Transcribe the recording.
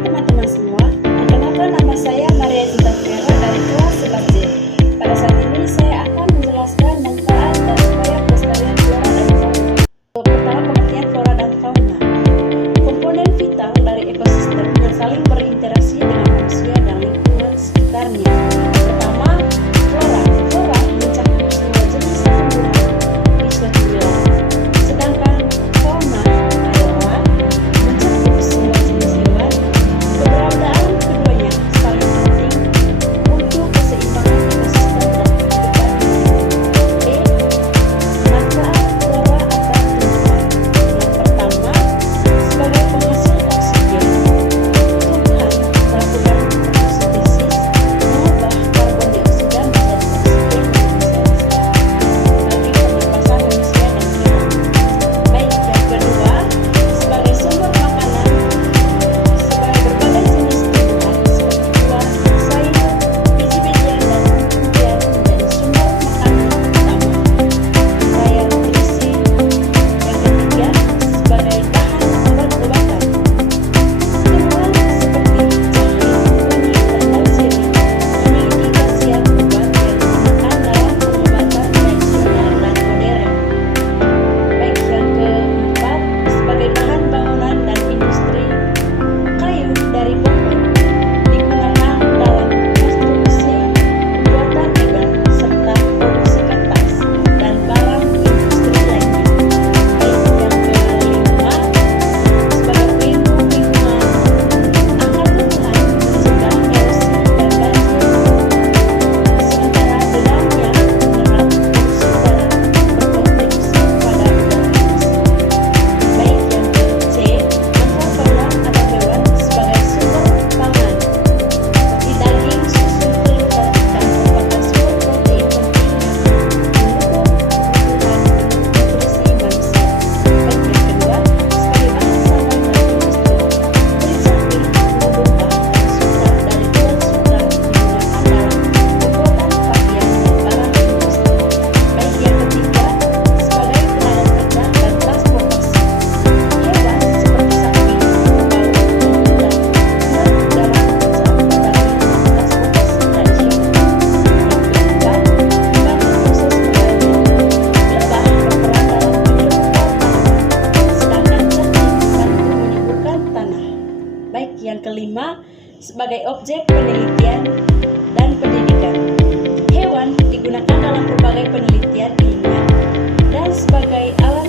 teman-teman semua, perkenalkan nama saya Maria Zinta Vera dari kelas 11C. Pada saat ini saya akan menjelaskan manfaat dan upaya pelestarian flora dan fauna. Pertama, pengertian flora dan fauna. Komponen vital dari ekosistem yang saling berinteraksi dengan manusia dan lingkungan sekitarnya. Pertama, flora. Flora mencakup semua jenis tumbuhan di suatu wilayah. Sedangkan fauna adalah mencakup semua jenis hewan. Keberadaan keduanya saling penting untuk keseimbangan ekosistem dan kehidupan manusia. Manfaat flora atau tumbuhan. Yang pertama, sebagai penghasil oksigen. Tumbuhan melakukan fotosintesis, mengubah karbon dioksida menjadi oksigen yang bisa diserap bagi pernapasan manusia dan hewan. Baik, yang kedua, sebagai sumber makanan. Sebagai berbagai jenis tumbuhan seperti buah, sayur, biji-bijian, dan tumbuhan menjadi sumber makanan utama. Kaya nutrisi. Yang ketiga, sebagai bahan obat-obatan. Tumbuhan seperti jahe, kunyit, dan daun sirih memiliki khasiat obat yang digunakan dalam pengobatan tradisional dan modern. Baik, yang keempat, sebagai bahan bangunan dan industri. Kayu dari bambu digunakan dalam konstruksi, pembuatan mebel, serta produksi kertas dan barang industri lainnya. Baik, yang kelima, sebagai pelindung lingkungan. Akar tumbuhan mencegah erosi dan banjir, sementara daunnya menyerap polusi udara, berkontribusi pada udara bersih. Baik, yang ke-C, manfaat ternak atau hewan sebagai sumber pangan. Seperti daging, susu, telur, dan ikan merupakan sumber protein penting yang mendukung kebutuhan nutrisi manusia. Baik, yang kedua, sebagai bahan sandang dan industri. Kulit sapi, bulu domba, dan sutra dari kulit sutra digunakan dalam pembuatan pakaian dan barang industri. Baik, yang ketiga, sebagai tenaga kerja dan transportasi. Hewan seperti sapi, kerbau, kuda, menempuh jarak jauh menggunakan transportasi tradisional. Yang keempat, membantu proses pengairan. Lebah berperan dalam menyuburkan tanaman, sedangkan cacing membantu menyuburkan tanah. Baik, yang kelima, sebagai objek penelitian dan pendidikan. Hewan digunakan dalam berbagai penelitian ilmiah dan sebagai alat